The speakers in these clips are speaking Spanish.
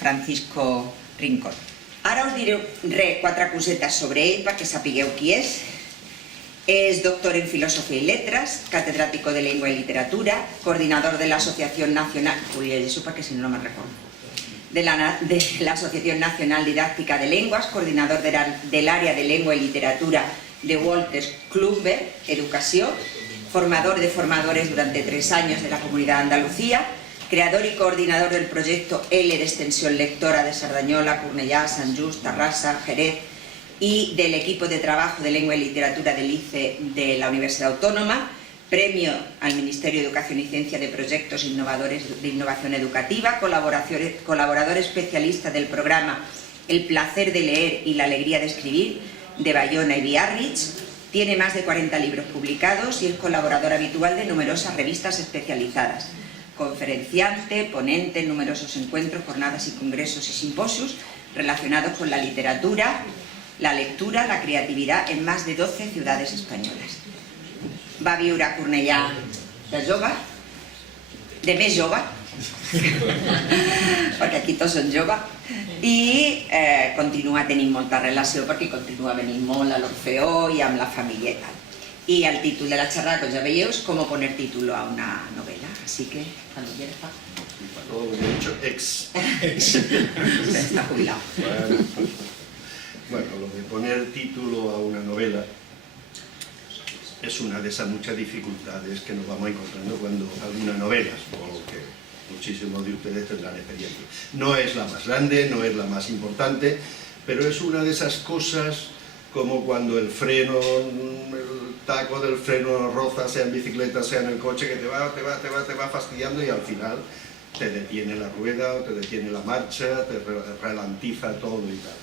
Francisco Rincón. Ara us diré quatre cosetes sobre ell perquè sapigueu qui és. Es doctor en Filosofía y Letras, catedrático de Lengua y Literatura, coordinador de la Asociación Nacional, de la Asociación Nacional Didáctica de Lenguas, coordinador del área de Lengua y Literatura de Wolters Kluwer, Educación, formador de formadores durante 3 años de la Comunidad de Andalucía, creador y coordinador del proyecto L de extensión lectora de Sardañola, Cornellá, Sant Just, Tarrasa, Jerez, y del equipo de trabajo de lengua y literatura del ICE de la Universidad Autónoma, premio al Ministerio de Educación y Ciencia de Proyectos Innovadores de Innovación Educativa, colaborador especialista del programa El placer de leer y la alegría de escribir de Bayona y Biarritz, tiene más de 40 libros publicados y es colaborador habitual de numerosas revistas especializadas, conferenciante, ponente en numerosos encuentros, jornadas y congresos y simposios relacionados con la literatura, la lectura, la creatividad en más de 12 ciudades españoles. Va viure a Cornellà de jove, de més jove, perquè aquí tots són joves, i continua tenint molta relació perquè continua venint molt a l'Orfeó i amb la família i tal. Y el título de la charla, pues ya veis, cómo poner título a una novela. Así que, cuando quieras, Paco. Todo lo que he dicho, ex. Está jubilado. Bueno, lo de poner título a una novela es una de esas muchas dificultades que nos vamos encontrando cuando alguna novela, supongo que muchísimos de ustedes tendrán experiencia. No es la más grande, no es la más importante, pero es una de esas cosas como cuando el freno, el taco del freno roza, sea en bicicleta, sea en el coche, que te va fastidiando y al final te detiene la rueda, o te detiene la marcha, te ralentiza todo y tal.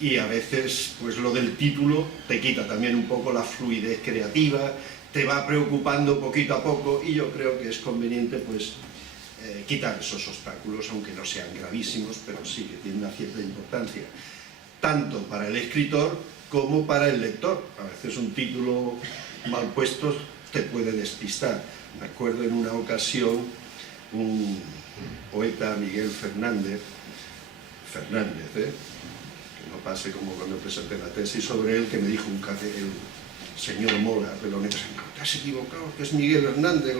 Y a veces pues lo del título te quita también un poco la fluidez creativa, te va preocupando poquito a poco y yo creo que es conveniente pues quitar esos obstáculos, aunque no sean gravísimos, pero sí que tienen una cierta importancia, tanto para el escritor como para el lector. A veces un título mal puesto te puede despistar. Me acuerdo en una ocasión un poeta, Miguel Fernández, que no pase como cuando presenté la tesis sobre él, que me dijo el señor Mola, pero te has equivocado, que es Miguel Hernández,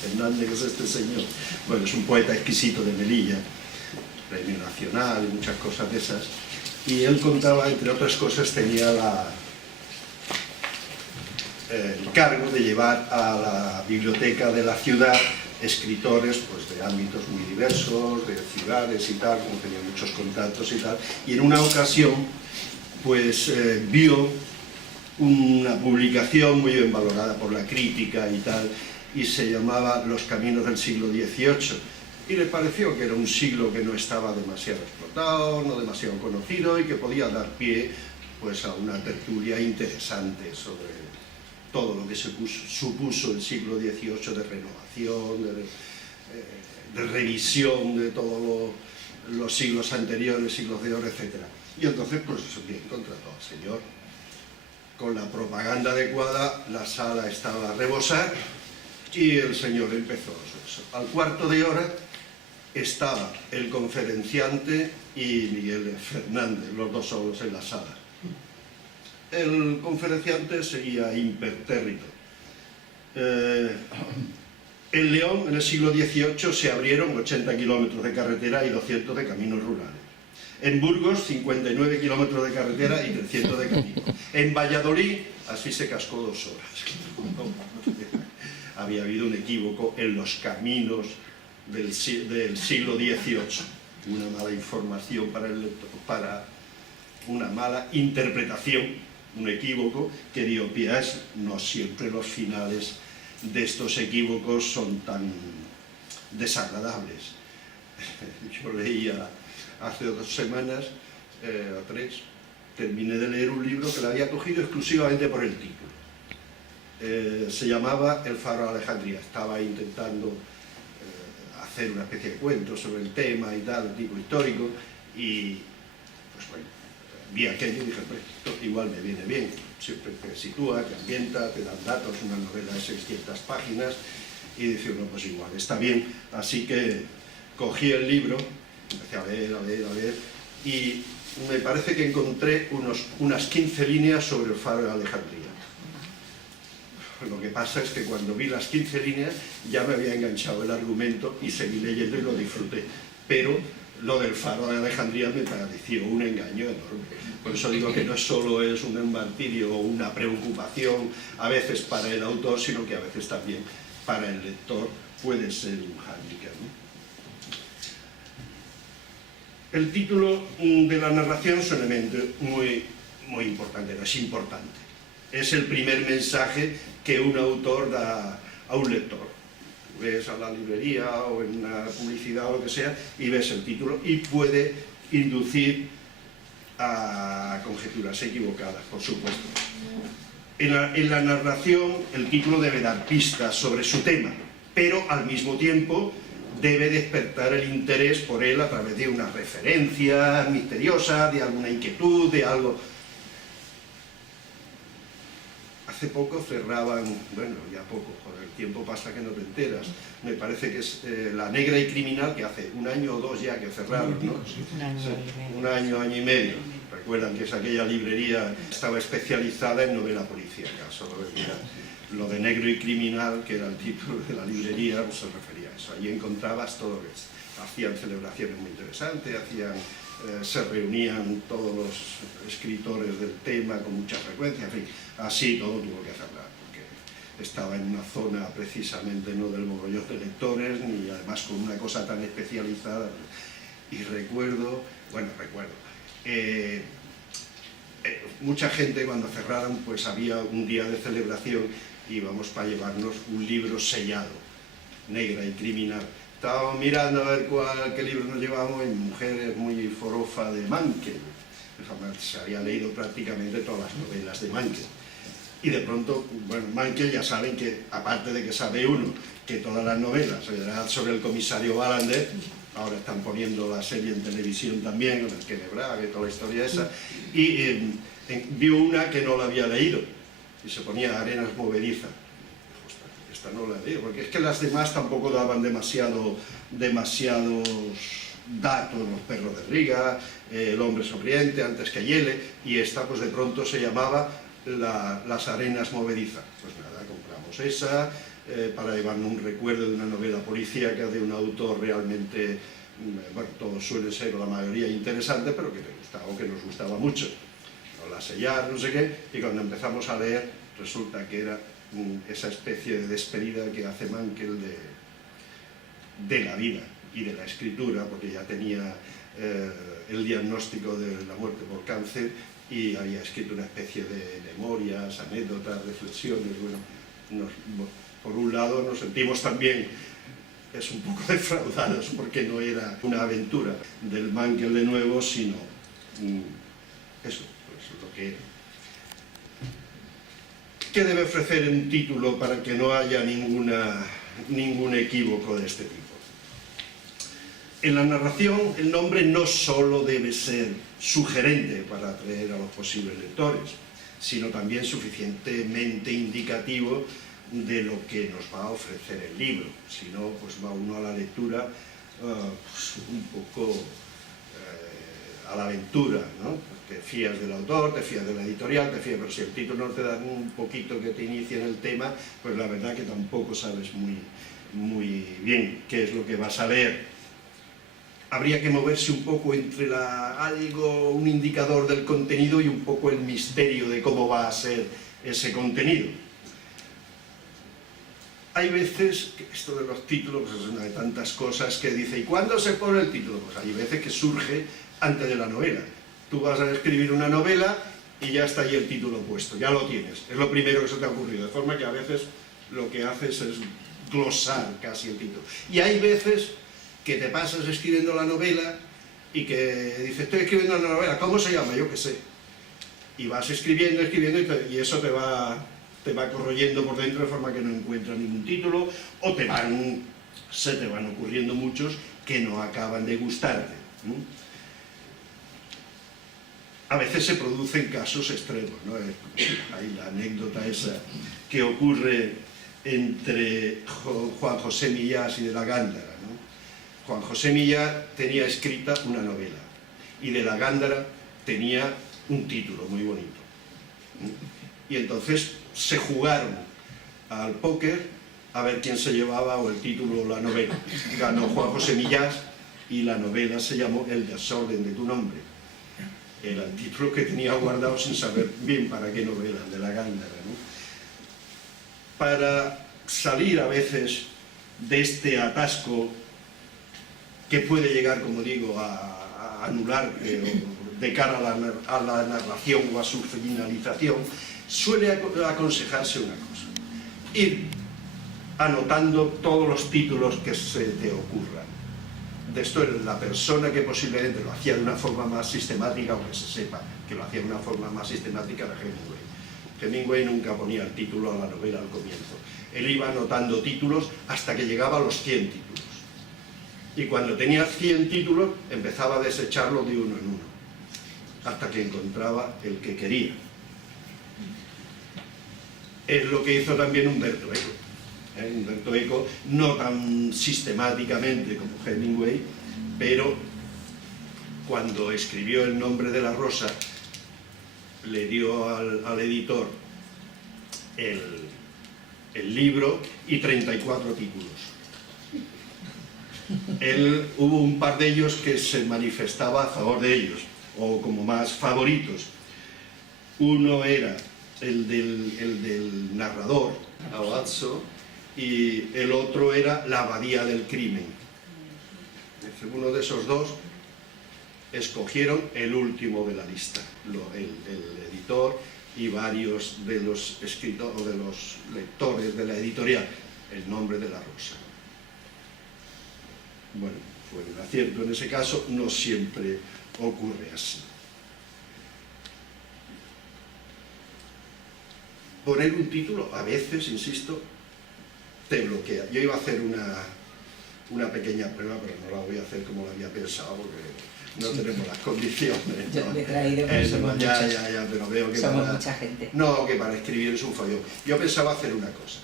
Fernández, que es este señor. Bueno, es un poeta exquisito de Melilla, premio nacional y muchas cosas de esas. Y él contaba, entre otras cosas, tenía el cargo de llevar a la biblioteca de la ciudad escritores pues, de ámbitos muy diversos, de ciudades y tal, como tenía muchos contactos y tal. Y en una ocasión, pues vio una publicación muy bien valorada por la crítica y tal, y se llamaba Los caminos del siglo XVIII. Y le pareció que era un siglo que no estaba demasiado explotado, no demasiado conocido y que podía dar pie pues, a una tertulia interesante sobre todo lo que supuso el siglo XVIII de renovación, de revisión de todos los siglos anteriores, siglos de oro, etc. Y entonces, pues bien, contrató al señor. Con la propaganda adecuada, la sala estaba a rebosar y el señor empezó eso. Al cuarto de hora estaba el conferenciante y Miguel Fernández, los dos solos en la sala. El conferenciante seguía impertérrito. En León, en el siglo XVIII, se abrieron 80 kilómetros de carretera y 200 de caminos rurales. En Burgos, 59 kilómetros de carretera y 300 de camino. En Valladolid, así se cascó 2 horas. Había habido un equívoco en los caminos del siglo XVIII. Una mala información para el lector, para una mala interpretación un equívoco que dio pie a eso. No siempre los finales de estos equívocos son tan desagradables. Yo leía hace 2 semanas, o 3, terminé de leer un libro que lo había cogido exclusivamente por el título. Se llamaba El faro de Alejandría. Estaba intentando hacer una especie de cuento sobre el tema y tal, tipo histórico, y pues bueno, vi aquello y dije, pues esto igual me viene bien, siempre te sitúa, te ambienta, te dan datos, una novela de 600 páginas, y dice uno, pues igual, está bien. Así que cogí el libro, empecé a leer, y me parece que encontré unas 15 líneas sobre el faro de Alejandría. Lo que pasa es que cuando vi las 15 líneas ya me había enganchado el argumento y seguí leyendo y lo disfruté. Pero lo del faro de Alejandría me pareció un engaño enorme. Por eso digo que no solo es un martirio o una preocupación a veces para el autor, sino que a veces también para el lector puede ser un hándicap, ¿no? El título de la narración es un elemento muy importante, no es importante. Es el primer mensaje que un autor da a un lector. Ves a la librería o en una publicidad o lo que sea y ves el título y puede inducir a conjeturas equivocadas, por supuesto. En la narración el título debe dar pistas sobre su tema, pero al mismo tiempo debe despertar el interés por él a través de una referencia misteriosa, de alguna inquietud, de algo. Hace poco cerraban, bueno, ya poco, joder, el tiempo pasa que no te enteras. Me parece que es La Negra y Criminal, que hace 1 año o 2 ya que cerraron, ¿no? Un año y medio. Recuerdan que es aquella librería, estaba especializada en novela policíaca, solo decía. Lo de Negro y Criminal, que era el título de la librería, pues se refería a eso. Allí encontrabas todo lo que hacían celebraciones muy interesantes, se reunían todos los escritores del tema con mucha frecuencia, en fin, así todo tuvo que cerrar, porque estaba en una zona precisamente no del mogollón de lectores, ni además con una cosa tan especializada. Y recuerdo, mucha gente cuando cerraron, pues había un día de celebración, íbamos para llevarnos un libro sellado, Negra y Criminal. Estábamos mirando a ver qué libro nos llevábamos, y Mujeres muy forofa de Mankel. Se había leído prácticamente todas las novelas de Mankel. Y de pronto, bueno, Mankel ya saben que, aparte de que sabe uno que todas las novelas sobre el comisario Wallander, ahora están poniendo la serie en televisión también, con el Quenebraga y toda la historia esa, y vio una que no la había leído, y se ponía Arenas movedizas. Esta no la he leído, porque es que las demás tampoco daban demasiados datos, Los perros de Riga, El hombre sonriente, Antes que hiele, y esta pues de pronto se llamaba Las arenas movedizas. Pues nada, compramos esa para llevarnos un recuerdo de una novela policíaca de un autor realmente, bueno, todos suelen ser, la mayoría, interesante, pero que te gustaba o que nos gustaba mucho. Nos la sellar, no sé qué, y cuando empezamos a leer resulta que era esa especie de despedida que hace Mankel de la vida y de la escritura, porque ya tenía el diagnóstico de la muerte por cáncer y había escrito una especie de memorias, anécdotas, reflexiones. Bueno, por un lado nos sentimos también un poco defraudados, porque no era una aventura del Mankel de nuevo, sino eso, pues lo que era. ¿Qué debe ofrecer un título para que no haya ningún equívoco de este tipo? En la narración, el nombre no solo debe ser sugerente para atraer a los posibles lectores, sino también suficientemente indicativo de lo que nos va a ofrecer el libro. Si no, pues va uno a la lectura pues un poco a la aventura, ¿no? Te fías del autor, te fías de la editorial, pero si el título no te da un poquito que te inicie en el tema, pues la verdad que tampoco sabes muy bien qué es lo que vas a leer. Habría que moverse un poco entre un indicador del contenido y un poco el misterio de cómo va a ser ese contenido. Hay veces que esto de los títulos pues es una de tantas cosas que dice, ¿y cuándo se pone el título? Pues hay veces que surge antes de la novela. Tú vas a escribir una novela y ya está ahí el título puesto, ya lo tienes, es lo primero que se te ha ocurrido, de forma que a veces lo que haces es glosar casi el título. Y hay veces que te pasas escribiendo la novela y que dices, estoy escribiendo una novela, ¿cómo se llama? Yo qué sé. Y vas escribiendo y eso te va corroyendo por dentro de forma que no encuentras ningún título, o se te van ocurriendo muchos que no acaban de gustarte, ¿no? A veces se producen casos extremos, ¿no? Hay la anécdota esa que ocurre entre Juan José Millás y de la Gándara, ¿no? Juan José Millás tenía escrita una novela y de la Gándara tenía un título muy bonito, ¿no? Y entonces se jugaron al póker a ver quién se llevaba o el título o la novela. Ganó Juan José Millás y la novela se llamó El desorden de tu nombre. Era el título que tenía guardado sin saber bien para qué novela, de la Gándara, ¿no? Para salir a veces de este atasco que puede llegar, como digo, a anularte de cara a la narración o a su finalización, suele aconsejarse una cosa: ir anotando todos los títulos que se te ocurran. De esto la persona que posiblemente lo hacía de una forma más sistemática, o que se sepa que lo hacía de una forma más sistemática, era Hemingway. Hemingway nunca ponía el título a la novela al comienzo. Él iba anotando títulos hasta que llegaba a los 100 títulos. Y cuando tenía 100 títulos, empezaba a desecharlo de uno en uno, hasta que encontraba el que quería. Es lo que hizo también Umberto Eco. Umberto Eco, no tan sistemáticamente como Hemingway, pero cuando escribió El nombre de la rosa, le dio al editor el libro y 34 títulos. Hubo un par de ellos que se manifestaba a favor de ellos, o como más favoritos. Uno era el del narrador, Aoazzo, y el otro era La abadía del crimen. Uno de esos dos escogieron el último de la lista, el editor y varios de los escritores o de los lectores de la editorial, El nombre de la rosa. Bueno, fue un acierto en ese caso, no siempre ocurre así. Poner un título, a veces, insisto, te bloquea. Yo iba a hacer una pequeña prueba, pero no la voy a hacer como lo había pensado, porque no tenemos las condiciones, ¿no? Yo me he traído, pero somos ya, pero veo que somos mucha gente. No, que para escribir es un follón. Yo pensaba hacer una cosa.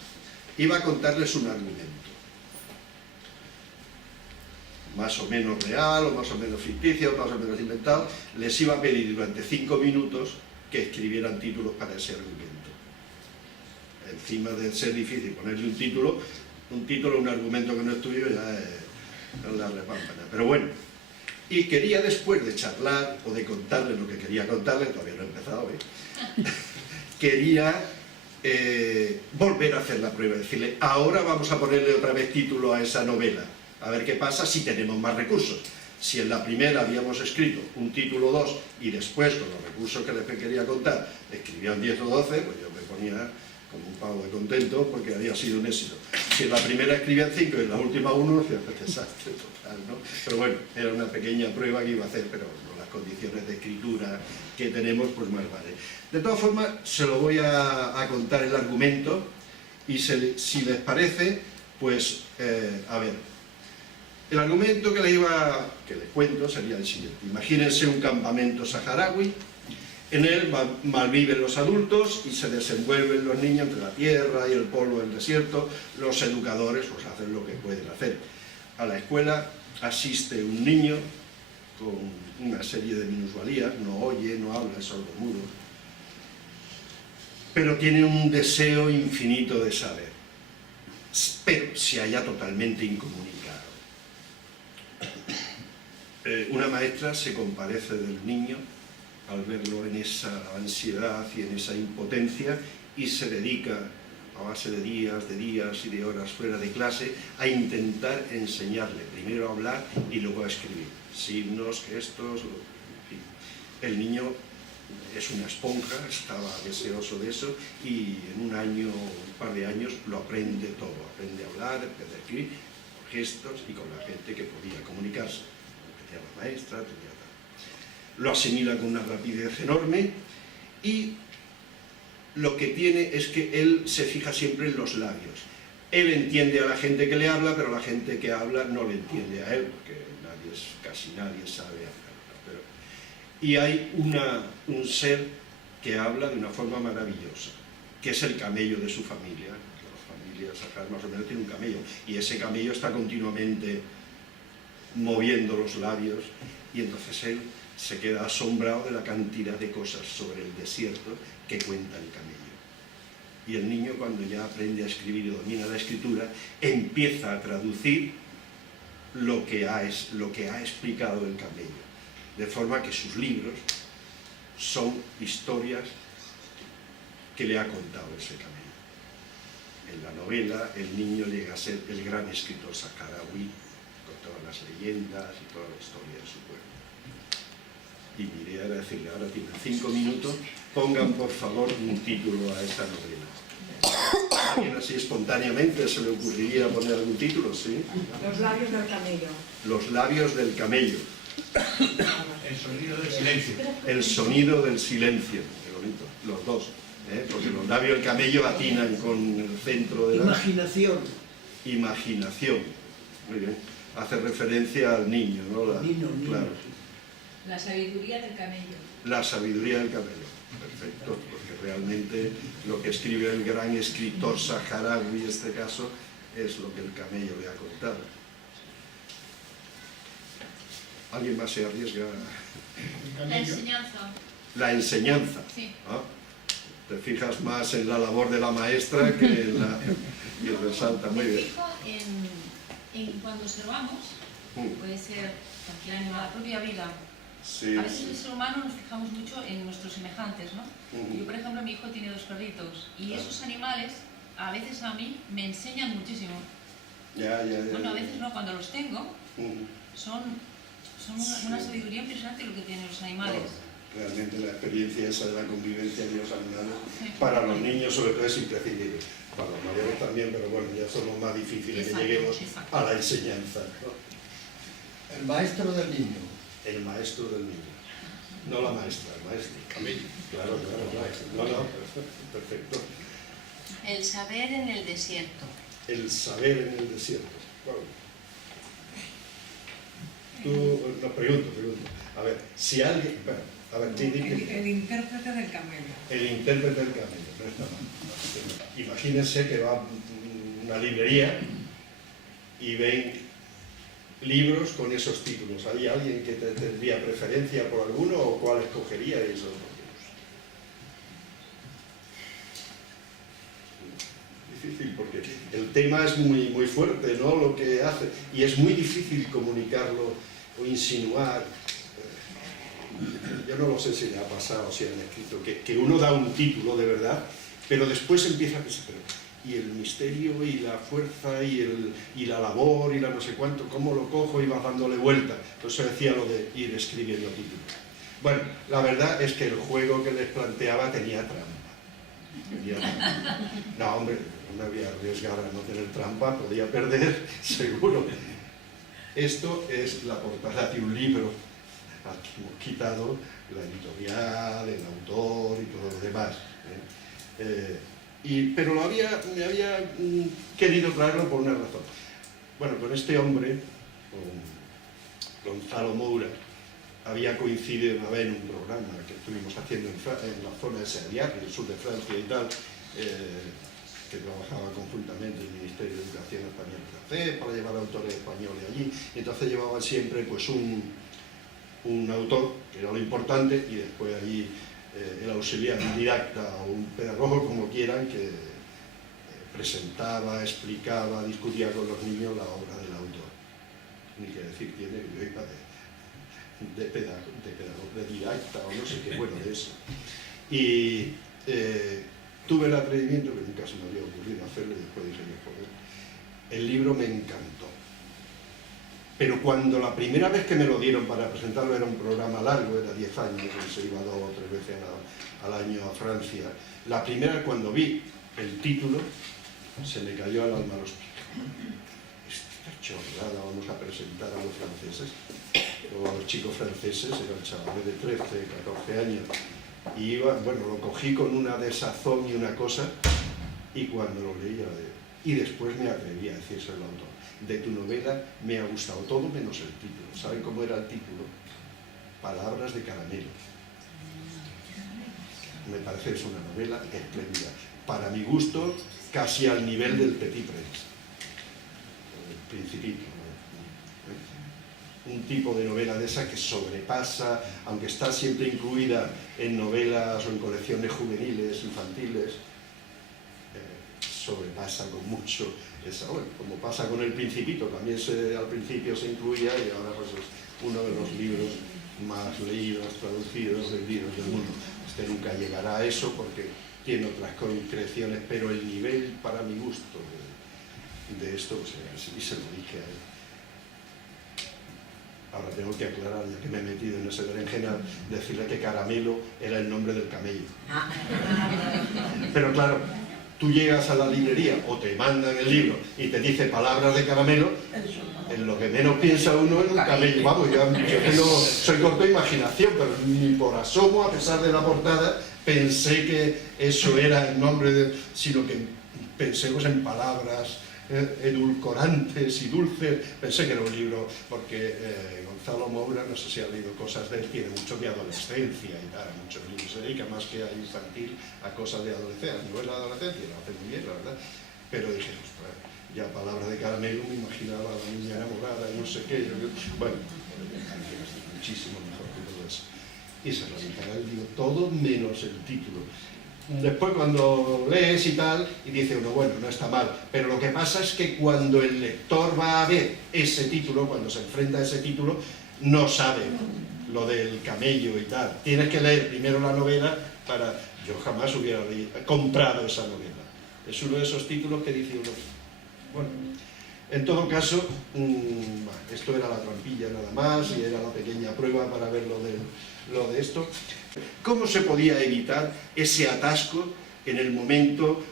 Iba a contarles un argumento, más o menos real, o más o menos ficticio, o más o menos inventado. Les iba a pedir durante 5 minutos que escribieran títulos para ese argumento. Encima de ser difícil ponerle un título, un argumento que no es tuyo, ya es la repámpana. Pero bueno, y quería, después de charlar o de contarle lo que quería contarle, todavía no he empezado, quería volver a hacer la prueba, decirle, ahora vamos a ponerle otra vez título a esa novela, a ver qué pasa si tenemos más recursos. Si en la primera habíamos escrito un título 2 y después, con los recursos que les quería contar, escribían 10 o 12, pues yo me ponía como un pavo de contento porque había sido un éxito. Si en la primera escribían 5 y en la última 1, hacía un desastre total, ¿no? Pero bueno, era una pequeña prueba que iba a hacer, pero con las condiciones de escritura que tenemos, pues más vale. De todas formas, se lo voy a contar el argumento y si les parece, pues, a ver, el argumento que les cuento sería el siguiente. Imagínense un campamento saharaui. En él malviven los adultos y se desenvuelven los niños entre la tierra y el polvo del desierto. Los educadores pues hacen lo que pueden hacer. A la escuela asiste un niño con una serie de minusvalías, no oye, no habla, es sordomudo, pero tiene un deseo infinito de saber, pero se halla totalmente incomunicado. Una maestra se compadece del niño al verlo en esa ansiedad y en esa impotencia, y se dedica a base de días y de horas fuera de clase a intentar enseñarle primero a hablar y luego a escribir signos, gestos, en fin. El niño es una esponja, estaba deseoso de eso y en un año, un par de años lo aprende todo, aprende a hablar, aprende a escribir, por gestos y con la gente que podía comunicarse. Tenía la maestra, tenía tal. Lo asimila con una rapidez enorme y lo que tiene es que él se fija siempre en los labios. Él entiende a la gente que le habla, pero la gente que habla no le entiende a él, porque casi nadie sabe hablar. Y hay un ser que habla de una forma maravillosa, que es el camello de su familia. La familia Sahar más o menos tiene un camello, y ese camello está continuamente moviendo los labios, y entonces él se queda asombrado de la cantidad de cosas sobre el desierto que cuenta el camello. Y el niño, cuando ya aprende a escribir y domina la escritura, empieza a traducir lo que ha explicado el camello. De forma que sus libros son historias que le ha contado ese camello. En la novela, el niño llega a ser el gran escritor saharaui, con todas las leyendas y toda la historia de su pueblo. Y mi idea era decirle, ahora tienen 5 minutos, pongan por favor un título a esta novela. ¿A alguien así espontáneamente se le ocurriría poner algún título? ¿Sí? Los labios del camello. Los labios del camello. El sonido del silencio. El sonido del silencio. Qué bonito. Los dos. Porque los labios del camello atinan con el centro de la... Imaginación. Imaginación. Muy bien. Hace referencia al niño, ¿no? Niño. Claro. La sabiduría del camello. La sabiduría del camello. Perfecto. Porque realmente lo que escribe el gran escritor saharaui en este caso es lo que el camello le ha contado. ¿Alguien más se arriesga? La enseñanza. La enseñanza. Sí. ¿Ah? Te fijas más en la labor de la maestra que en la... y resalta muy bien. Me fijo en cuando observamos, puede ser cualquier animal, la propia vida. Sí, A veces el sí. ser humano nos fijamos mucho en nuestros semejantes, ¿no? Yo, por ejemplo, mi hijo tiene 2 perritos y esos animales a veces a mí me enseñan muchísimo. Ya. Bueno, a veces no, cuando los tengo, son una sabiduría impresionante lo que tienen los animales. Realmente la experiencia esa de la convivencia de los animales, para los niños sobre todo es imprescindible. Para los mayores también, pero bueno, ya somos más difíciles que lleguemos a la enseñanza, ¿no? El maestro del niño. El maestro del niño. No la maestra, el maestro. Claro. No, perfecto. El saber en el desierto. El saber en el desierto. Wow. Tú, no, pregunto. A ver, si alguien... Bueno, a ver, El intérprete del camello. El intérprete del camello, no está mal. Imagínense que va a una librería y ven libros con esos títulos. ¿Hay alguien que tendría preferencia por alguno o cuál escogería esos títulos? Difícil porque el tema es muy fuerte, ¿no? Lo que hace, y es muy difícil comunicarlo o insinuar. Yo no lo sé si le ha pasado, si han escrito, que uno da un título de verdad, pero después empieza a pensar, y el misterio, y la fuerza, y la labor, y la no sé cuánto, ¿cómo lo cojo? Y vas dándole vuelta. Entonces decía lo de ir escribiendo títulos. Bueno, la verdad es que el juego que les planteaba tenía trampa. No, hombre, no me voy a arriesgar a no tener trampa, podía perder, seguro. Esto es la portada de un libro. Aquí hemos quitado la editorial, el autor y todo lo demás. Pero me había querido traerlo por una razón. Bueno, con este hombre, con Gonzalo Moura, había coincidido una vez en un programa que estuvimos haciendo en la zona de Serviac, en el sur de Francia y tal, que trabajaba conjuntamente el Ministerio de Educación español y francés para llevar autores españoles allí, y entonces llevaban siempre pues un autor, que era lo importante, y después allí el auxiliar, un didacta o un pedagogo, como quieran, que presentaba, explicaba, discutía con los niños la obra del autor. Ni que decir tiene, yo iba de didacta o no sé qué, bueno, de eso. Y tuve el atrevimiento, que nunca se me había ocurrido hacerlo, y después dije, joder, el libro me encantó. Pero cuando la primera vez que me lo dieron para presentarlo era un programa largo, era 10 años, se iba 2 o 3 veces al año a Francia. La primera, cuando vi el título, se me cayó al alma los pies. Esta chorrada vamos a presentar a los franceses, o a los chicos franceses, eran chavales de 13, 14 años. Y iba, bueno, lo cogí con una desazón y una cosa, y cuando lo leía, y después me atreví a decirse al autor, de tu novela me ha gustado todo menos el título. ¿Saben cómo era el título? Palabras de caramelo. Me parece que es una novela espléndida. Para mi gusto, casi al nivel del Petit Prince. El Principito. Un tipo de novela de esa que sobrepasa, aunque está siempre incluida en novelas o en colecciones juveniles, infantiles, sobrepasa con mucho esa, bueno, como pasa con El Principito, también al principio se incluía y ahora pues es uno de los libros más leídos, traducidos, vendidos del mundo. Este nunca llegará a eso porque tiene otras concreciones, pero el nivel para mi gusto de esto, pues y se lo dije a él. Ahora tengo que aclarar, ya que me he metido en ese berenjenal, decirle que Caramelo era el nombre del camello. Pero claro, tú llegas a la librería o te mandan el libro y te dice palabras de caramelo, en lo que menos piensa uno es un camello. Vamos, yo que no soy corto de imaginación, pero ni por asomo, a pesar de la portada, pensé que eso era el nombre de... sino que pensé pues, en palabras edulcorantes y dulces. Pensé que era un libro, porque Gonzalo Moura, no sé si ha leído cosas de él, tiene mucho de adolescencia y tal, muchos libros, se dedica más que a infantil a cosas de adolescencia, no es la adolescencia, lo hace muy bien, la verdad, pero dije, ostras, ya palabras de caramelo me imaginaba a la niña enamorada y no sé qué, bueno, muchísimo mejor que todo eso. Y se lo dije a él, digo, todo menos el título. Después cuando lees y tal, y dice uno, bueno, no está mal, pero lo que pasa es que cuando el lector va a ver ese título, cuando se enfrenta a ese título, no sabe lo del camello y tal. Tienes que leer primero la novela para... Yo jamás hubiera comprado esa novela. Es uno de esos títulos que dice uno... Bueno, en todo caso, esto era la trampilla nada más, y era la pequeña prueba para ver lo de esto. ¿Cómo se podía evitar ese atasco en el momento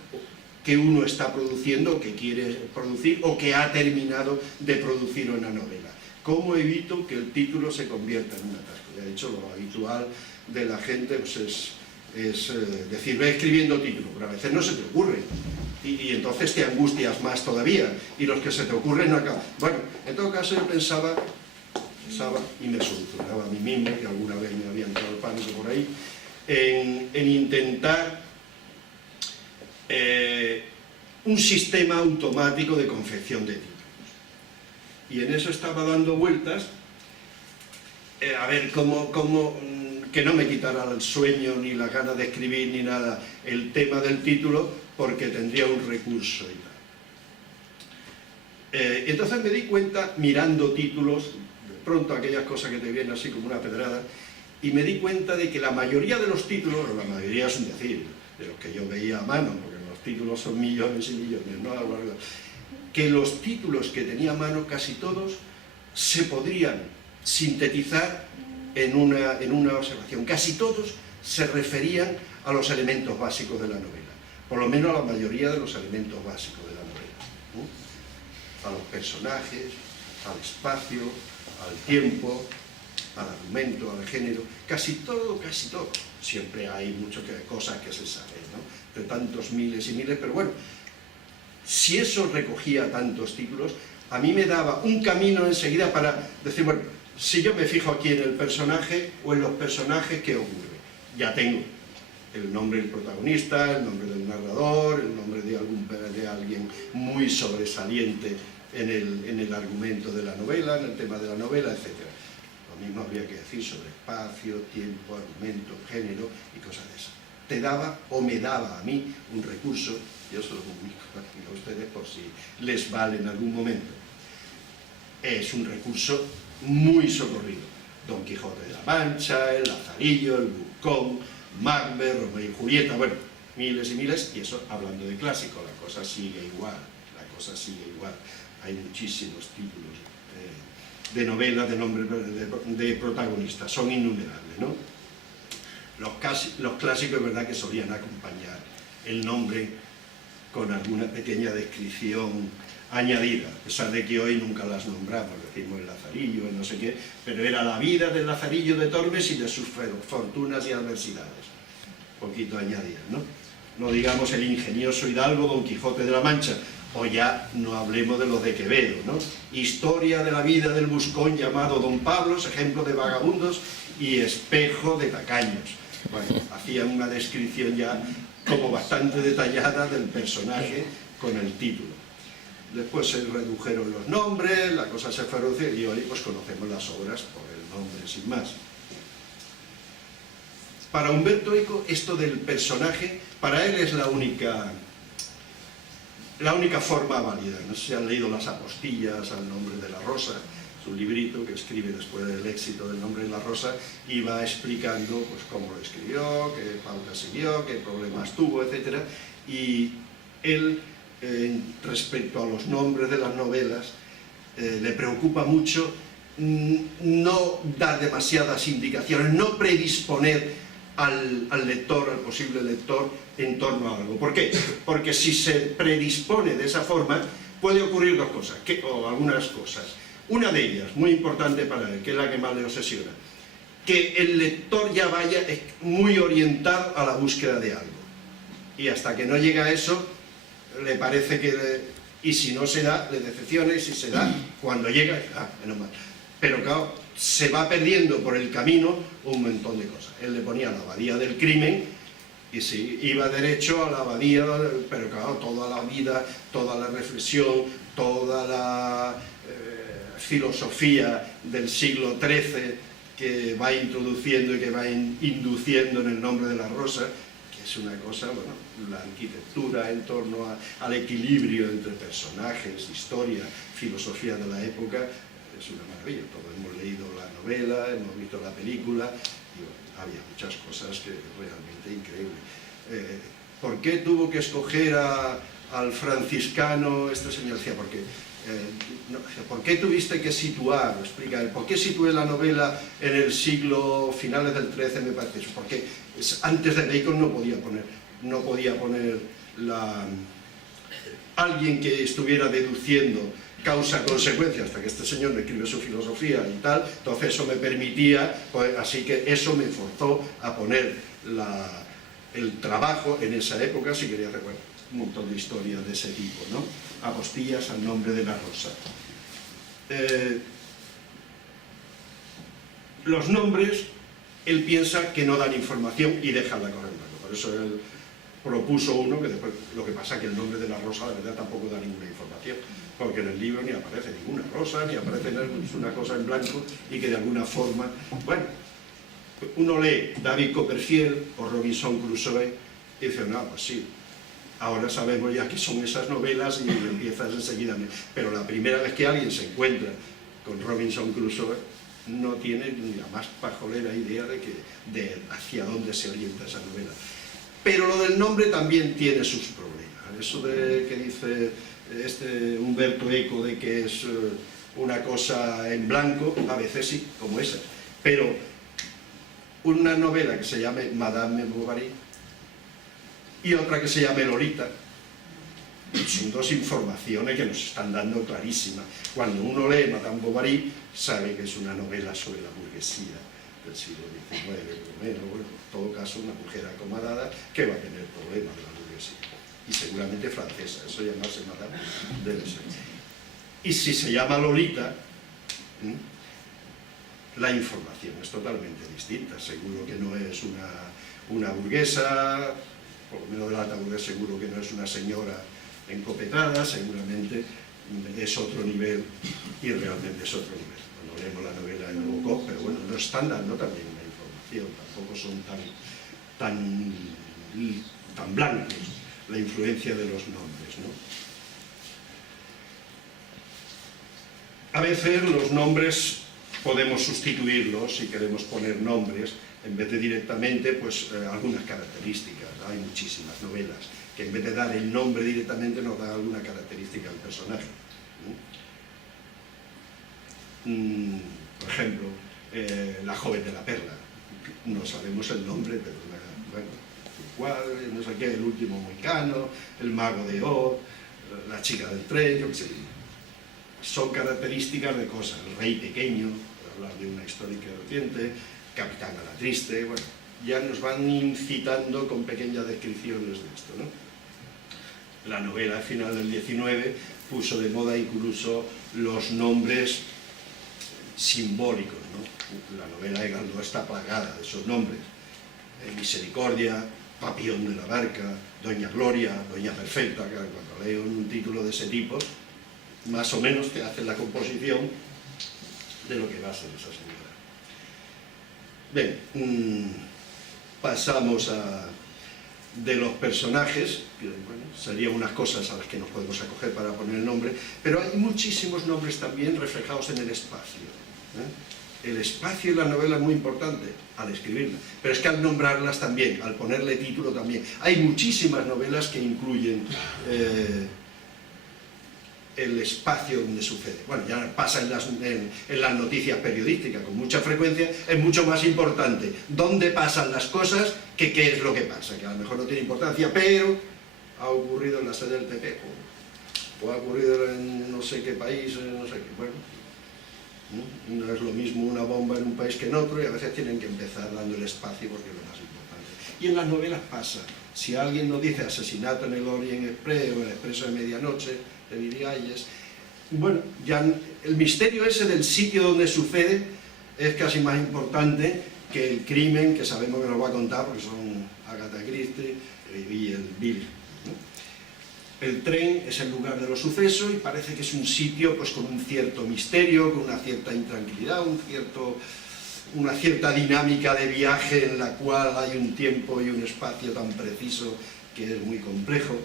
que uno está produciendo, o que quiere producir, o que ha terminado de producir una novela? ¿Cómo evito que el título se convierta en un atasco? De hecho, lo habitual de la gente pues es decir, ve escribiendo título, pero a veces no se te ocurre. Y entonces te angustias más todavía, y los que se te ocurren no acaban. Bueno, en todo caso yo pensaba y me solucionaba a mí mismo, que alguna vez me había entrado el pánico por ahí, en intentar un sistema automático de confección de títulos. Y en eso estaba dando vueltas, a ver cómo que no me quitara el sueño, ni la gana de escribir, ni nada, el tema del título, porque tendría un recurso y tal. Entonces me di cuenta, mirando títulos, de pronto aquellas cosas que te vienen así como una pedrada, y me di cuenta de que la mayoría de los títulos, o la mayoría es un decir, de los que yo veía a mano, porque los títulos son millones y millones, ¿no? Que los títulos que tenía a mano, casi todos, se podrían sintetizar en una observación. Casi todos se referían a los elementos básicos de la novela, por lo menos a la mayoría de los elementos básicos de la novela, ¿no? A los personajes, al espacio, al tiempo, al argumento, al género, casi todo. Siempre hay muchas cosas que se saben, ¿no? De tantos miles y miles, pero bueno, si eso recogía tantos títulos, a mí me daba un camino enseguida para decir, bueno, si yo me fijo aquí en el personaje o en los personajes, ¿qué ocurre? Ya tengo el nombre del protagonista, el nombre del narrador, el nombre de alguien muy sobresaliente en el argumento de la novela, en el tema de la novela, etc. Lo mismo habría que decir sobre espacio, tiempo, argumento, género y cosas de esas. Te daba, o me daba a mí, un recurso, yo se lo comunico a ustedes por si les vale en algún momento. Es un recurso muy socorrido. Don Quijote de la Mancha, el Lazarillo, el Burcón, Macbeth, Romeo y Julieta, bueno, miles y miles, y eso hablando de clásico, la cosa sigue igual, hay muchísimos títulos de novelas de nombres de protagonistas, son innumerables, ¿no? Los clásicos es verdad que solían acompañar el nombre con alguna pequeña descripción añadida, a pesar de que hoy nunca las nombramos, decimos el Lazarillo, el no sé qué, pero era la vida del Lazarillo de Tormes y de sus fortunas y adversidades, un poquito añadidas, ¿no? No digamos el ingenioso hidalgo Don Quijote de la Mancha, o ya no hablemos de los de Quevedo, ¿no? Historia de la vida del buscón llamado Don Pablos, ejemplo de vagabundos y espejo de tacaños. Bueno, hacían una descripción ya como bastante detallada del personaje con el título. Después se redujeron los nombres, la cosa se fue reduciendo y hoy pues conocemos las obras por el nombre sin más. Para Humberto Eco esto del personaje, para él es la única forma válida. No sé si han leído Las apostillas al nombre de la rosa, es un librito que escribe después del éxito del Nombre de la Rosa y va explicando pues, cómo lo escribió, qué pauta siguió, qué problemas tuvo, etc. Y él, respecto a los nombres de las novelas, le preocupa mucho no dar demasiadas indicaciones, no predisponer al lector, al posible lector, en torno a algo. ¿Por qué? Porque si se predispone de esa forma, puede ocurrir dos cosas, o algunas cosas. Una de ellas, muy importante para él, que es la que más le obsesiona, que el lector ya vaya muy orientado a la búsqueda de algo. Y hasta que no llega a eso, le parece que... y si no se da, le decepciona, y si se da, cuando llega, menos mal. Pero claro, se va perdiendo por el camino un montón de cosas. Él le ponía la abadía del crimen, y sí, iba derecho a la abadía, pero claro, toda la vida, toda la reflexión, toda la filosofía del siglo XIII que va introduciendo y que va induciendo en el Nombre de la Rosa, que es una cosa, bueno, la arquitectura en torno al equilibrio entre personajes, historia, filosofía de la época, es una maravilla. Todos hemos leído la novela, hemos visto la película, y bueno, había muchas cosas que realmente increíbles. ¿Por qué tuvo que escoger al franciscano este señor? Decía, ¿por qué tuviste que situar? Explica, ¿por qué situé la novela en el siglo finales del XIII, me parece? Porque antes de Bacon no podía poner alguien que estuviera deduciendo causa-consecuencia, hasta que este señor me escribe su filosofía y tal, entonces eso me permitía, pues, así que eso me forzó a poner el trabajo en esa época, si quería hacer, bueno, un montón de historias de ese tipo, ¿no? Apostillas al Nombre de la Rosa. Los nombres, él piensa que no dan información y dejan la correr. Por eso él propuso uno que después, lo que pasa es que el Nombre de la Rosa, la verdad, tampoco da ninguna información, porque en el libro ni aparece ninguna rosa, ni aparece una cosa en blanco, y que de alguna forma, bueno, uno lee David Copperfield o Robinson Crusoe y dice, no, pues sí, ahora sabemos ya que son esas novelas y empiezas enseguida. Pero la primera vez que alguien se encuentra con Robinson Crusoe no tiene ni la más pajolera idea de hacia dónde se orienta esa novela. Pero lo del nombre también tiene sus problemas. Eso de que dice Humberto Eco de que es una cosa en blanco, a veces sí, como esa. Pero una novela que se llame Madame Bovary y otra que se llame Lolita, son dos informaciones que nos están dando clarísimas. Cuando uno lee Madame Bovary, sabe que es una novela sobre la burguesía del siglo XIX, bueno, en todo caso una mujer acomodada que va a tener problemas de la burguesía. Y seguramente francesa, eso llamarse Madame debe ser. Y si se llama Lolita, la información es totalmente distinta. Seguro que no es una burguesa, por lo menos de la alta burguesa, seguro que no es una señora encopetada, seguramente es otro nivel y realmente es otro nivel. Cuando leemos la novela de Nabokov, pero bueno, nos están dando también una información, tampoco son tan blancos la influencia de los nombres, ¿no? A veces los nombres podemos sustituirlos si queremos poner nombres en vez de directamente, pues algunas características. Hay muchísimas novelas que en vez de dar el nombre directamente nos da alguna característica del personaje. Por ejemplo, La joven de la perla. No sabemos el nombre, pero bueno, cuál, no sé qué, El último mohicano, El mago de Oz, La chica del tren, yo qué sé. Son características de cosas. El rey pequeño, para hablar de una histórica reciente, Capitán a la triste, bueno, ya nos van incitando con pequeñas descripciones de esto, ¿no? La novela final del 19 puso de moda incluso los nombres simbólicos, ¿no? La novela de Galdós está plagada de esos nombres. Misericordia, Papión de la Barca, Doña Gloria, Doña Perfecta, que cuando leo un título de ese tipo, más o menos te hacen la composición de lo que va a ser esa señora. Bien, pasamos de los personajes, que bueno, serían unas cosas a las que nos podemos acoger para poner el nombre, pero hay muchísimos nombres también reflejados en el espacio. El espacio en la novela es muy importante al escribirla, pero es que al nombrarlas también, al ponerle título también. Hay muchísimas novelas que incluyen el espacio donde sucede. Bueno, ya pasa en las noticias periodísticas con mucha frecuencia, es mucho más importante dónde pasan las cosas que qué es lo que pasa, que a lo mejor no tiene importancia, pero ha ocurrido en la sede del PP, o ha ocurrido en no sé qué país, no sé qué, bueno. No es lo mismo una bomba en un país que en otro, y a veces tienen que empezar dando el espacio porque es lo más importante. Y en las novelas pasa. Si alguien nos dice asesinato en el Orient Express o el Expreso de Medianoche, de Virialles, bueno, ya el misterio ese del sitio donde sucede es casi más importante que el crimen que sabemos que nos va a contar, porque son Agatha Christie y el Bill. El tren es el lugar de los sucesos y parece que es un sitio pues, con un cierto misterio, con una cierta intranquilidad, una cierta dinámica de viaje en la cual hay un tiempo y un espacio tan preciso que es muy complejo.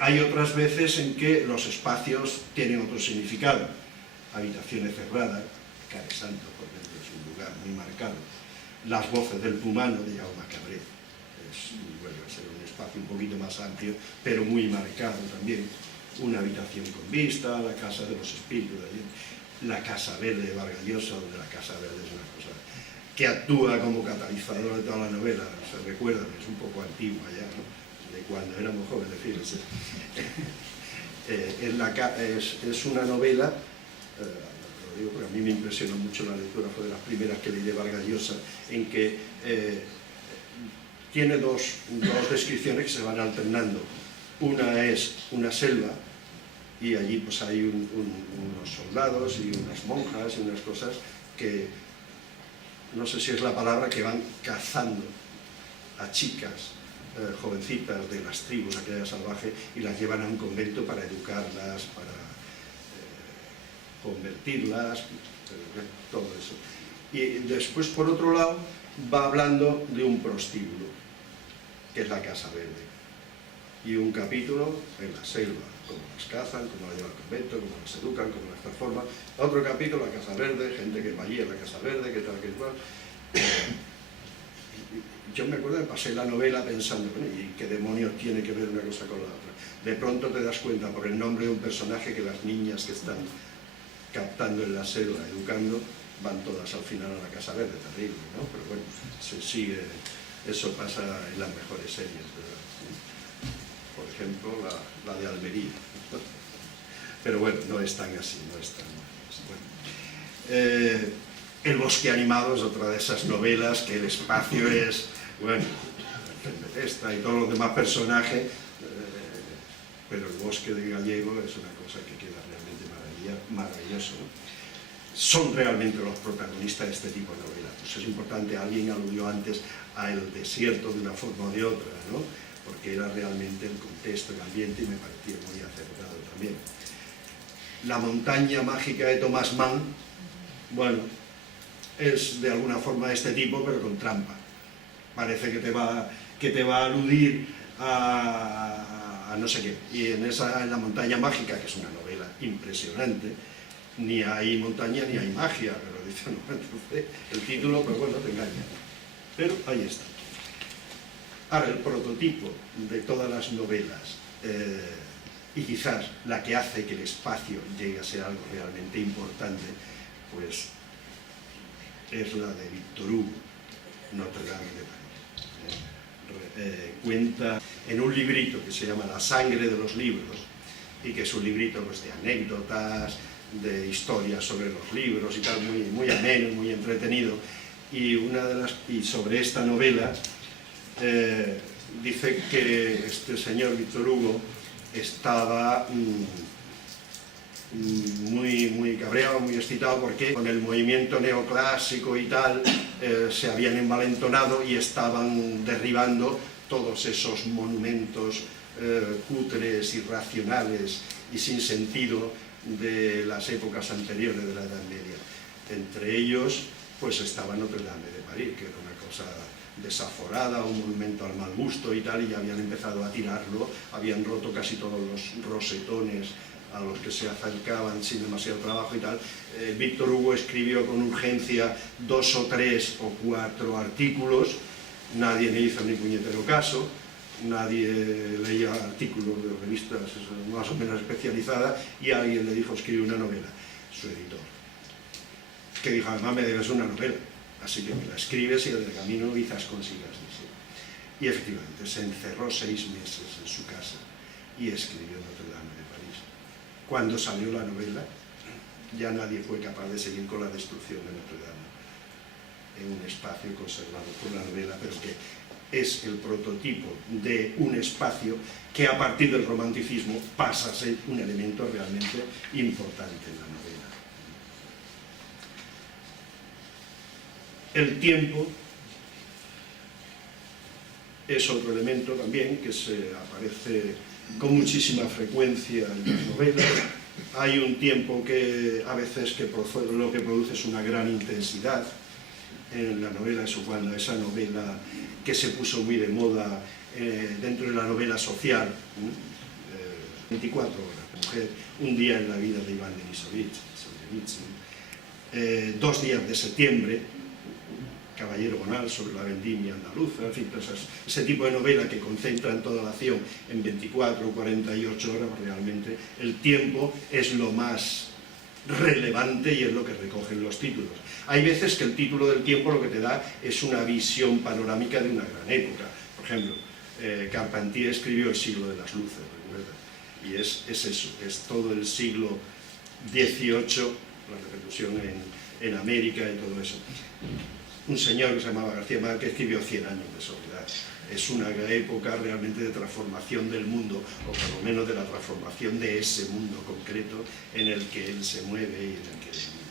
Hay otras veces en que los espacios tienen otro significado. Habitaciones cerradas, Care Santo, por ejemplo, es un lugar muy marcado. Las voces del Pumano de Jaume Cabré. Vuelve a ser un espacio un poquito más amplio, pero muy marcado también. Una habitación con vista, la Casa de los Espíritus de allí, la Casa Verde de Vargas Llosa, donde la Casa Verde es una cosa que actúa como catalizador de toda la novela. Se recuerda, es un poco antigua ya, ¿no? De cuando éramos jóvenes, fíjense. Es una novela, lo digo porque a mí me impresionó mucho la lectura, fue de las primeras que leí de Vargas Llosa, en que tiene dos descripciones que se van alternando. Una es una selva, y allí pues hay unos soldados y unas monjas y unas cosas que, no sé si es la palabra, que van cazando a chicas, jovencitas de las tribus aquella salvaje, y las llevan a un convento para educarlas, para convertirlas, todo eso. Y después, por otro lado, va hablando de un prostíbulo, que es la Casa Verde, y un capítulo en la selva, cómo las cazan, cómo las llevan al convento, cómo las educan, cómo las transforman. Otro capítulo, la Casa Verde, gente que va allí a la Casa Verde, que tal, que igual. Yo me acuerdo que pasé la novela pensando, bueno, ¿y qué demonios tiene que ver una cosa con la otra? De pronto te das cuenta por el nombre de un personaje que las niñas que están captando en la selva, educando, van todas al final a la Casa Verde, terrible, ¿no? Pero bueno, se sigue, eso pasa en las mejores series, ¿verdad? Por ejemplo, la de Almería. Pero bueno, no es tan así, no es tan bueno. El bosque animado es otra de esas novelas que el espacio es, bueno, esta y todos los demás personajes, pero el bosque de Gallego es una cosa que queda realmente maravilloso, ¿no? Son realmente los protagonistas de este tipo de novelas. Pues es importante, alguien aludió antes al desierto de una forma o de otra, ¿no? Porque era realmente el contexto, el ambiente, y me parecía muy acertado también. La montaña mágica de Thomas Mann, bueno, es de alguna forma de este tipo, pero con trampa. Parece que te va a aludir a no sé qué. Y en la montaña mágica, que es una novela impresionante, ni hay montaña ni hay magia, pero dice, no, entonces, el título, pues bueno, te engaña. Pero ahí está. Ahora, el prototipo de todas las novelas y quizás la que hace que el espacio llegue a ser algo realmente importante, pues es la de Víctor Hugo, Notre Dame de París. Cuenta en un librito que se llama La sangre de los libros, y que es un librito pues, de anécdotas, de historias sobre los libros y tal, muy ameno, muy entretenido, y sobre esta novela dice que este señor Víctor Hugo estaba muy cabreado, muy excitado, porque con el movimiento neoclásico y tal se habían envalentonado y estaban derribando todos esos monumentos cutres, irracionales y sin sentido de las épocas anteriores de la Edad Media. Entre ellos, pues estaba Notre Dame de París, que era una cosa desaforada, un monumento al mal gusto y tal, y ya habían empezado a tirarlo, habían roto casi todos los rosetones a los que se acercaban sin demasiado trabajo y tal. Víctor Hugo escribió con urgencia 2 o 3 o 4 artículos, nadie le hizo ni puñetero caso, nadie leía artículos de revistas más o menos especializadas, y alguien le dijo: escribe una novela. Su editor, que dijo: además me debes una novela, así que me la escribes y el camino quizás consigas. Y efectivamente se encerró 6 meses en su casa y escribió Notre Dame de París. Cuando salió la novela, ya nadie fue capaz de seguir con la destrucción de Notre Dame, en un espacio conservado por la novela, pero que es el prototipo de un espacio que a partir del romanticismo pasa a ser un elemento realmente importante en la novela. El tiempo es otro elemento también que aparece con muchísima frecuencia en las novelas. Hay un tiempo que a veces lo que produce es una gran intensidad en la novela. Eso cuando esa novela que se puso muy de moda dentro de la novela social, 24 horas, mujer, un día en la vida de Iván Denisovich, 2 días de septiembre, Caballero Bonal sobre la vendimia andaluza, en fin, ese tipo de novela que concentran toda la acción en 24 o 48 horas, realmente el tiempo es lo más relevante y es lo que recogen los títulos. Hay veces que el título del tiempo lo que te da es una visión panorámica de una gran época. Por ejemplo, Carpentier escribió El siglo de las luces, ¿recuerda? Y es eso, es todo el siglo XVIII, la repercusión en América y todo eso. Un señor que se llamaba García Márquez escribió 100 años de soledad. Es una época realmente de transformación del mundo, o por lo menos de la transformación de ese mundo concreto en el que él se mueve y en el que vive.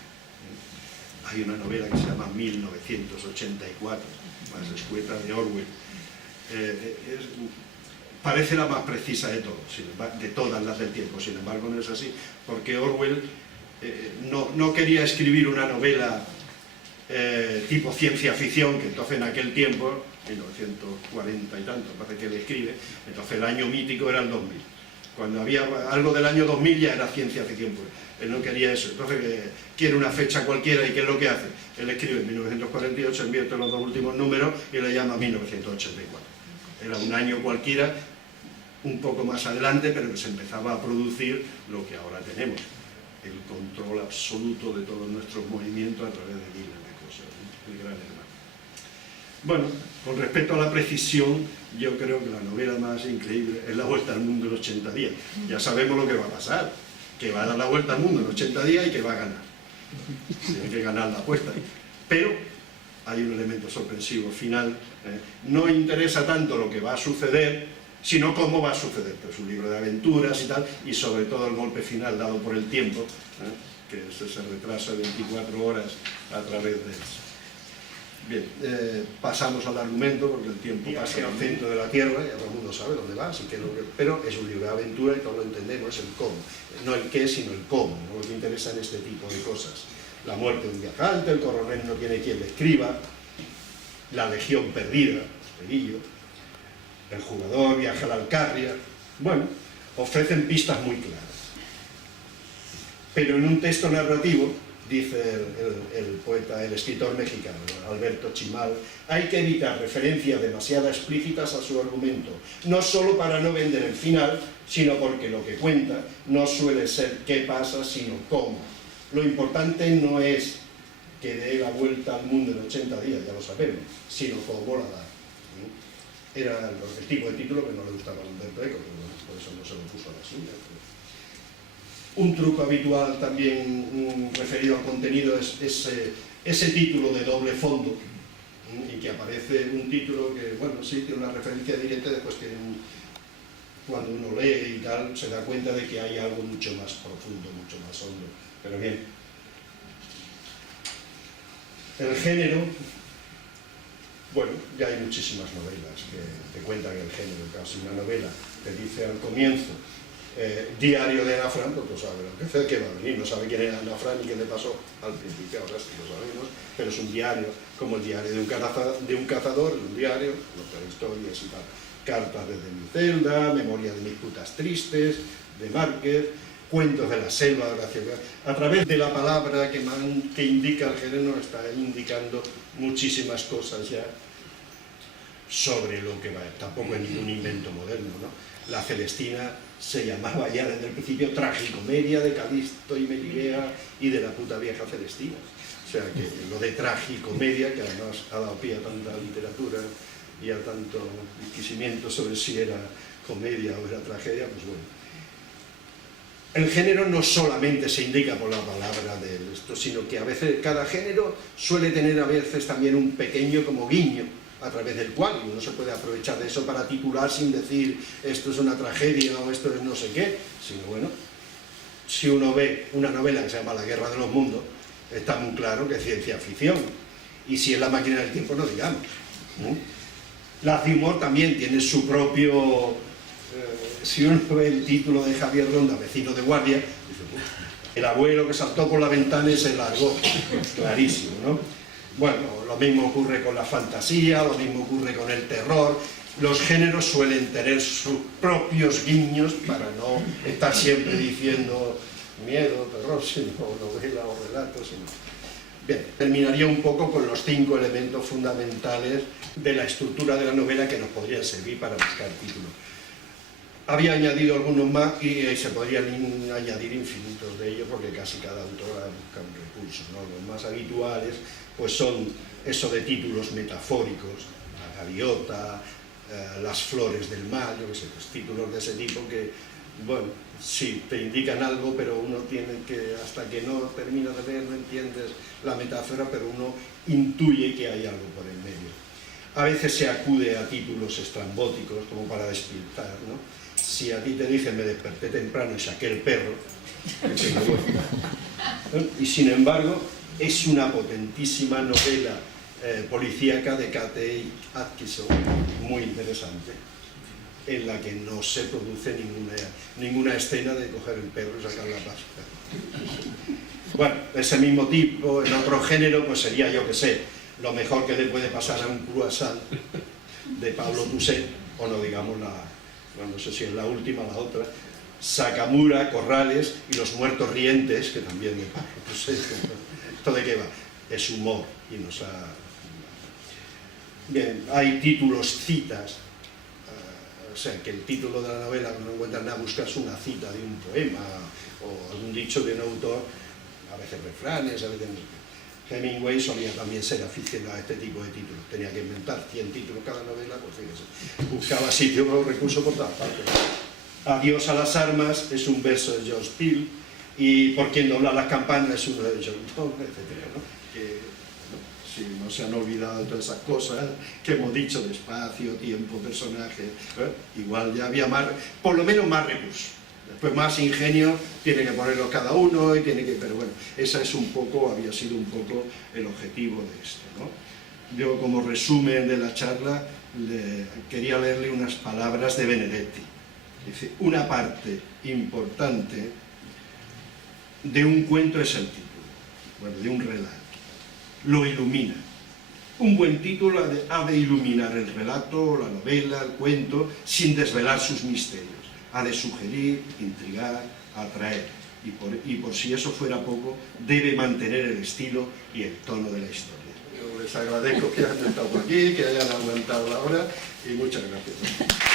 Hay una novela que se llama 1984, más escueta, de Orwell. Parece la más precisa de todas las del tiempo, sin embargo no es así, porque Orwell no quería escribir una novela tipo ciencia ficción, que entonces en aquel tiempo, 1940 y tanto, parece que él escribe, entonces el año mítico era el 2000. Cuando había algo del año 2000 ya era ciencia ficción, pues él no quería eso. Entonces quiere una fecha cualquiera, y ¿qué es lo que hace? Él escribe en 1948, invierte los 2 últimos números y le llama 1984. Era un año cualquiera, un poco más adelante, pero que se empezaba a producir lo que ahora tenemos, el control absoluto de todos nuestros movimientos a través de miles de cosas, el gran hermano. Bueno, con respecto a la precisión, yo creo que la novela más increíble es La vuelta al mundo en 80 días. Ya sabemos lo que va a pasar, que va a dar la vuelta al mundo en 80 días y que va a ganar. Tiene que ganar la apuesta. Pero hay un elemento sorpresivo final. No interesa tanto lo que va a suceder, sino cómo va a suceder. Es un libro de aventuras y tal, y sobre todo el golpe final dado por el tiempo, que se retrasa 24 horas a través de eso. Bien, pasamos al argumento, porque el tiempo pasa al centro de la Tierra, ya todo el mundo sabe dónde va, así que pero es un libro de aventura y todos lo entendemos, es el cómo. No el qué, sino el cómo, ¿no? Lo que interesa en este tipo de cosas. La muerte de un viajante, el coronel no tiene quien le escriba, la legión perdida, Peguillo, el jugador viaja a la Alcarria. Bueno, ofrecen pistas muy claras. Pero en un texto narrativo dice el poeta, el escritor mexicano, Alberto Chimal, hay que evitar referencias demasiado explícitas a su argumento, no solo para no vender el final, sino porque lo que cuenta no suele ser qué pasa, sino cómo. Lo importante no es que dé la vuelta al mundo en 80 días, ya lo sabemos, sino cómo la da. Era el tipo de título que no le gustaba a Humberto Eco, pero bueno, por eso no se lo puso a la suya. Un truco habitual también referido al contenido es ese título de doble fondo, y que aparece un título que, bueno, sí, tiene una referencia directa, después que cuando uno lee y tal, se da cuenta de que hay algo mucho más profundo, mucho más hondo. Pero bien, el género, bueno, ya hay muchísimas novelas que te cuentan el género, casi una novela te dice al comienzo diario de Ana Fran, pues sabe lo que va a venir, no sabe quién era Ana Fran ni qué le pasó al principio, ahora sí lo sabemos, pero es un diario, como el diario de un cazador, un diario, de historias y tal, cartas desde mi celda, memoria de mis putas tristes, de Márquez, cuentos de la selva, de Horacio Guerra. A través de la palabra que indica el género está indicando muchísimas cosas ya sobre lo que va, tampoco es ningún invento moderno, ¿no? La Celestina se llamaba ya desde el principio tragicomedia de Calisto y Melibea y de la puta vieja Celestina. O sea que lo de tragicomedia, que además ha dado pie a tanta literatura y a tanto inquisimiento sobre si era comedia o era tragedia, pues bueno. El género no solamente se indica por la palabra de esto, sino que a veces cada género suele tener a veces también un pequeño como guiño, a través del cual uno se puede aprovechar de eso para titular sin decir esto es una tragedia o esto es no sé qué, sino bueno, si uno ve una novela que se llama La Guerra de los Mundos, está muy claro que es ciencia ficción, y si es La Máquina del Tiempo no digamos. La de humor también tiene su propio, si uno ve el título de Javier Ronda, Vecino de guardia, dice, el abuelo que saltó por la ventana y se largó, clarísimo, ¿no? Bueno, lo mismo ocurre con la fantasía, lo mismo ocurre con el terror. Los géneros suelen tener sus propios guiños para no estar siempre diciendo miedo, terror, sino novela o relato, sino... Bien, terminaría un poco con los 5 elementos fundamentales de la estructura de la novela que nos podrían servir para buscar títulos. Había añadido algunos más y se podrían añadir infinitos de ellos porque casi cada autor busca un recurso, ¿no? Los más habituales pues son eso de títulos metafóricos, la gaviota, las flores del mar, yo qué sé, pues títulos de ese tipo que, bueno, sí, te indican algo, pero uno tiene que, hasta que no termina de ver, no entiendes la metáfora, pero uno intuye que hay algo por el medio. A veces se acude a títulos estrambóticos como para despistar, ¿no? Si a ti te dicen me desperté temprano y saqué el perro, y sin embargo es una potentísima novela policíaca de Kate Atkinson, muy interesante, en la que no se produce ninguna escena de coger el perro y sacar la pasta. Bueno, ese mismo tipo, en otro género, pues sería, yo que sé, lo mejor que le puede pasar a un croissant de Pablo Toussaint, o no digamos no sé si es la última o la otra, Sakamura, Corrales y Los muertos rientes, que también de Pablo Toussaint. ¿Esto de qué va? Es humor y nos ha... Bien, hay títulos, citas, o sea, que el título de la novela no encuentran nada, buscas una cita de un poema o algún dicho de un autor, a veces refranes, a veces... Hemingway solía también ser aficionado a este tipo de títulos, tenía que inventar 100 títulos cada novela, pues fíjese, buscaba sitios o recursos por todas partes. Adiós a las armas es un verso de George Peele, y Por quien dobla las campanas es uno de John Donne, etc., ¿no? Que, si no se han olvidado de todas esas cosas que hemos dicho de espacio, tiempo, personaje, igual ya había más, por lo menos más recursos. Después más ingenio tiene que ponerlo cada uno y tiene que... Pero bueno, esa es un poco, había sido un poco el objetivo de esto, ¿no? Yo como resumen de la charla quería leerle unas palabras de Benedetti. Dice, una parte importante de un cuento es el título, bueno, de un relato. Lo ilumina. Un buen título ha de iluminar el relato, la novela, el cuento, sin desvelar sus misterios. Ha de sugerir, intrigar, atraer. y por si eso fuera poco, debe mantener el estilo y el tono de la historia. Yo les agradezco que hayan estado por aquí, que hayan aguantado la hora y muchas gracias.